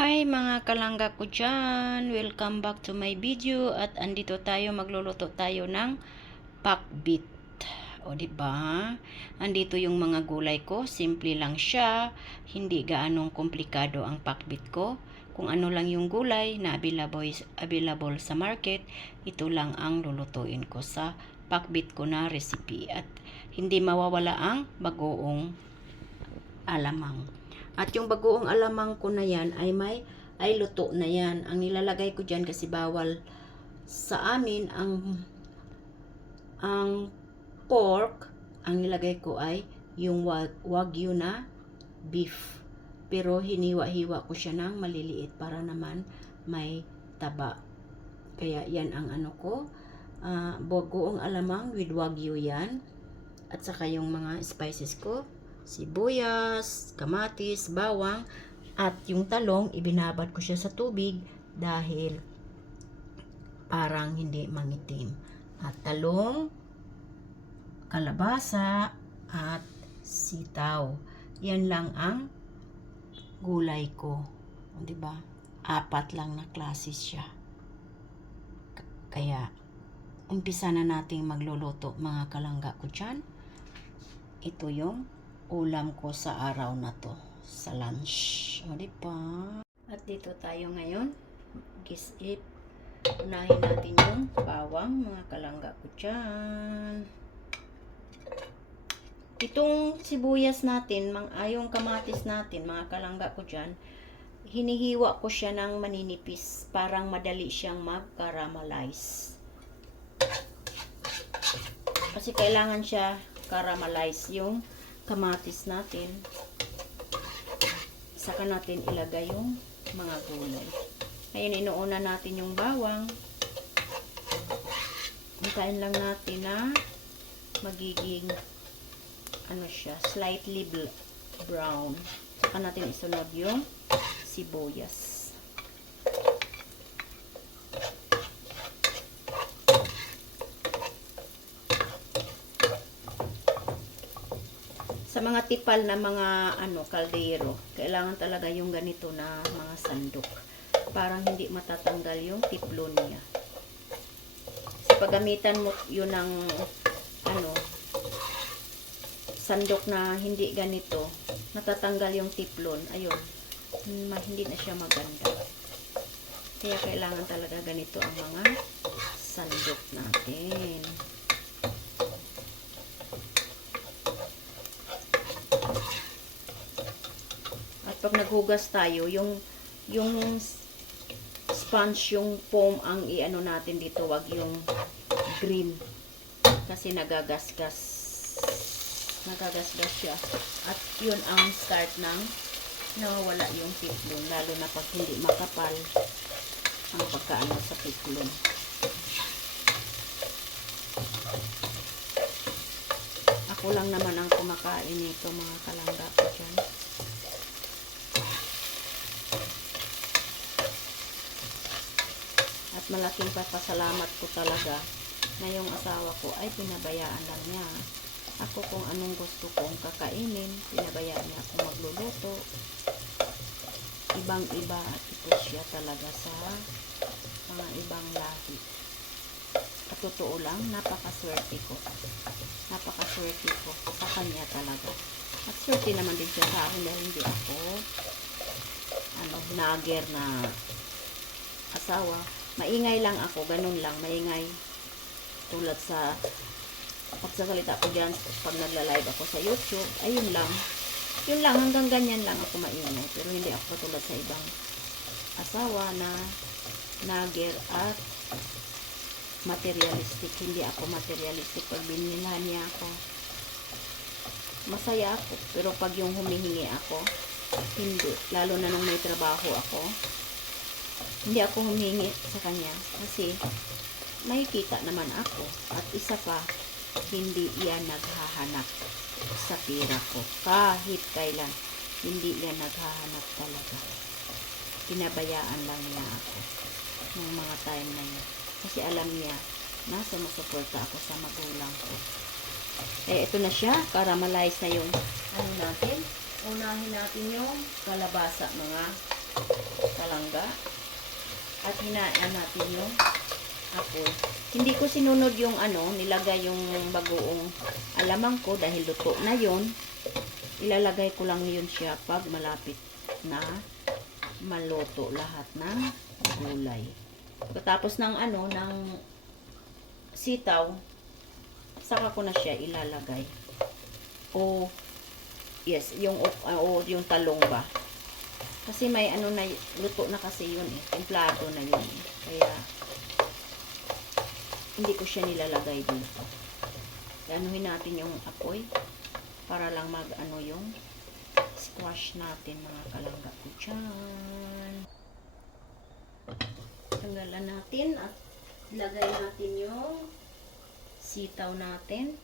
Hi mga kalangga ko dyan! Welcome back to my video at andito tayo magluluto tayo ng pakbit. O di ba? Andito yung mga gulay ko, simple lang siya, hindi gaanong komplikado ang pakbit ko. Kung ano lang yung gulay na available, available sa market, ito lang ang lulutuin ko sa pakbit ko na recipe at hindi mawawala ang bagoong alamang. At yung bagoong alamang ko na yan ay may ay luto na yan. Ang nilalagay ko dyan kasi bawal sa amin ang ang pork ang nilagay ko ay yung wa- wagyu na beef. Pero hiniwa-hiwa ko siya ng maliliit para naman may taba. Kaya yan ang ano ko. Uh, bagoong alamang with wagyu yan. At saka yung mga spices ko sibuyas, kamatis, bawang, at yung talong, ibinabad ko siya sa tubig dahil parang hindi mangitim. At talong, kalabasa, at sitaw. Yan lang ang gulay ko. O, di ba? Apat lang na klase siya. Kaya, umpisa na nating magluluto mga kalangga ko dyan. Ito yung ulam ko sa araw na to sa lunch. O, di ba? At dito tayo ngayon. Gisip. Unahin natin yung bawang, mga kalangga ko dyan. Itong sibuyas natin, mang, ayong kamatis natin, mga kalangga ko dyan, hinihiwa ko siya ng maninipis. Parang madali siyang mag-caramelize. Kasi kailangan siya caramelize yung kamatis natin. Saka natin ilagay yung mga gulay. Ngayon, inuuna natin yung bawang. Hintayin lang natin na magiging ano siya, slightly brown. Saka natin isunod yung sibuyas. Sa mga tipal na mga ano kaldero, kailangan talaga yung ganito na mga sandok. Parang hindi matatanggal yung tiplon niya. Sa paggamitan mo yun ng ano sandok na hindi ganito, natatanggal yung tiplon. Ayun, ma- hindi na siya maganda. Kaya kailangan talaga ganito ang mga sandok natin. Pag naghugas tayo, yung yung sponge, yung foam ang iano natin dito, wag yung green. Kasi nagagasgas. Nagagasgas siya. At yun ang start ng nawawala yung tiklon. Lalo na pag hindi makapal ang pagkaano sa tiklon. Ako lang naman ang kumakain nito mga kalangga ko dyan. At malaking papasalamat ko talaga na yung asawa ko ay pinabayaan lang niya. Ako kung anong gusto kong kakainin, pinabayaan niya ako magluluto. Ibang-iba at ito siya talaga sa mga ibang lahi. At totoo lang, napakaswerte ko. Napakaswerte ko sa kanya talaga. At swerte naman din siya sa akin dahil hindi ako ano, vlogger na asawa. Maingay lang ako, ganun lang, maingay. Tulad sa pagsasalita ko dyan, pag nagla-live ako sa YouTube, ayun lang. Yun lang, hanggang ganyan lang ako maingay. Pero hindi ako tulad sa ibang asawa na nagger at materialistic. Hindi ako materialistic pag binilhan niya ako. Masaya ako. Pero pag yung humihingi ako, hindi. Lalo na nung may trabaho ako, hindi ako humingi sa kanya kasi makikita naman ako at isa pa hindi iyan naghahanap sa pira ko. Kahit kailan hindi iyan naghahanap talaga. Pinabayaan lang niya ako ng mga time na yun. Kasi alam niya na sumusuporta ako sa magulang ko. Eh ito na siya caramelize na yung ano natin unahin natin yung kalabasa mga hinaan natin yung apoy. Hindi ko sinunod yung ano, nilagay yung bagoong alamang ko dahil luto na yon. Ilalagay ko lang yun siya pag malapit na maluto lahat ng gulay. Pagkatapos ng ano, ng sitaw, saka ko na siya ilalagay. O, yes, yung, uh, o yung talong ba. Kasi may ano na, luto na kasi yun eh. Templado na yun eh. Kaya, hindi ko siya nilalagay dito. Anuhin natin yung apoy para lang mag ano yung squash natin mga kalangga ko dyan. Tanggalan natin at lagay natin yung sitaw natin.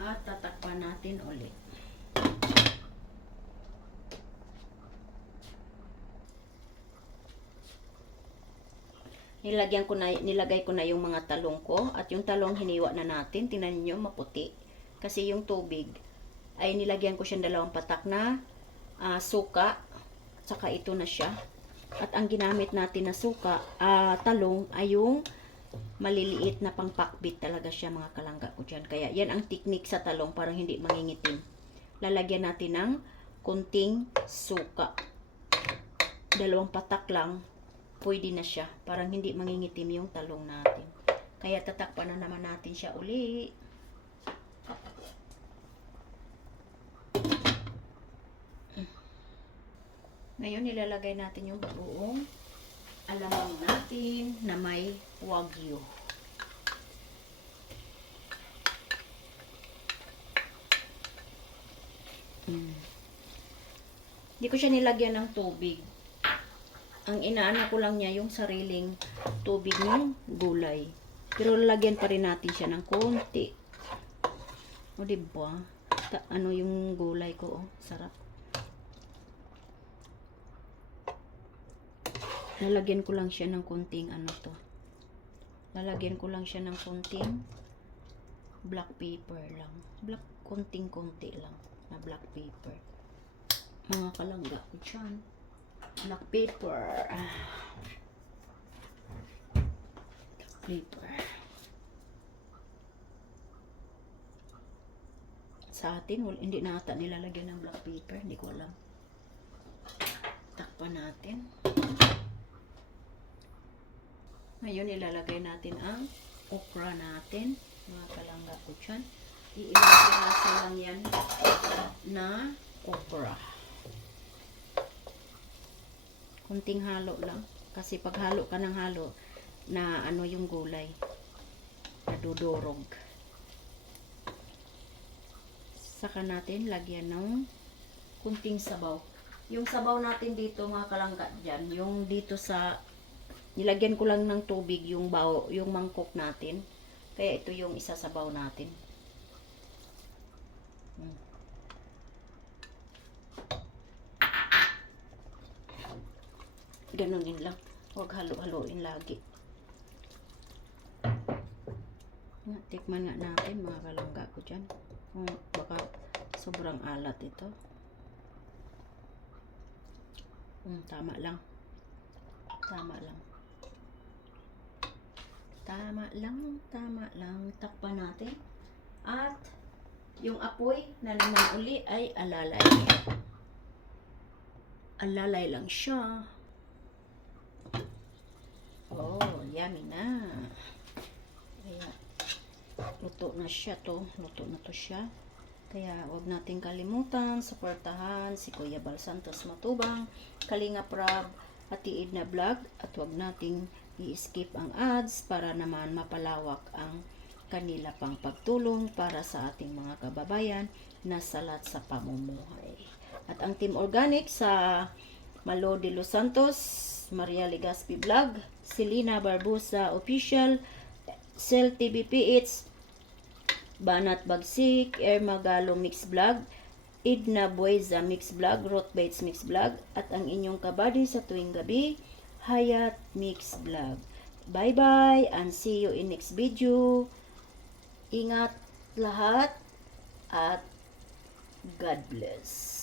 At tatakpan natin ulit. Nilagyan ko na nilagay ko na yung mga talong ko at yung talong hiniwa na natin. Tingnan niyo maputi. Kasi yung tubig ay nilagyan ko siya ng dalawang patak na ah, suka. Saka ito na siya. At ang ginamit natin na suka, ah, talong ay yung maliliit na pangpakbit talaga siya mga kalangga ko dyan. Kaya yan ang technique sa talong parang hindi mangingitim. Lalagyan natin ng kunting suka. Dalawang patak lang, pwede na siya. Parang hindi mangingitim yung talong natin. Kaya tatakpan na naman natin siya uli. Ngayon, nilalagay natin yung buong alamang natin na may wagyu. Mm. Hindi ko siya nilagyan ng tubig. Ang inaano ko lang niya yung sariling tubig ng gulay. Pero lalagyan pa rin natin siya ng konti. O, diba? Ta- ano yung gulay ko, oh. Sarap. Lalagyan ko lang siya ng konting ano to. Lalagyan ko lang siya ng konting black pepper lang. Black, konting-konti lang na black pepper. Mga kalangga ko dyan. Black pepper. Ah. Black pepper. Sa atin, wal, hindi na ata nilalagyan ng black pepper. Hindi ko alam. Takpan natin. Ngayon, ilalagay natin ang okra natin. Mga kalangga ko dyan. Piraso lang yan na okra. Kunting halo lang. Kasi pag halo ka ng halo, na ano yung gulay. Nadudurog. Saka natin lagyan ng kunting sabaw. Yung sabaw natin dito mga kalangga dyan, yung dito sa nilagyan ko lang ng tubig yung bao, yung mangkok natin. Kaya ito yung isasabaw natin. Hmm. Ganunin lang. Huwag halo-haloin lagi. Tikman nga natin mga kalangga ko dyan. Kung baka sobrang alat ito. Hmm, tama lang. Tama lang. Tama lang, tama lang. Takpan natin. At yung apoy na naman uli ay alalay. Alalay lang siya. Oh, yummy na. Kaya, luto na siya to. Luto na to siya. Kaya, huwag natin kalimutan, suportahan si Kuya Bal Santos Matubang, Kalinga Prab, at Iid na Vlog, at huwag nating i-skip ang ads para naman mapalawak ang kanila pang pagtulong para sa ating mga kababayan na salat sa pamumuhay. At ang Team Organic sa Malo de Los Santos, Maria Legaspi Vlog, Selena Barbosa Official, Cell TVPH, Banat Bagsik, Air Magalo Mix Vlog, Idna Bueza Mix Vlog, Root Bates Mix Vlog, at ang inyong kabady sa tuwing gabi, Hayat Mix Vlog. Bye-bye and see you in next video. Ingat lahat at God bless.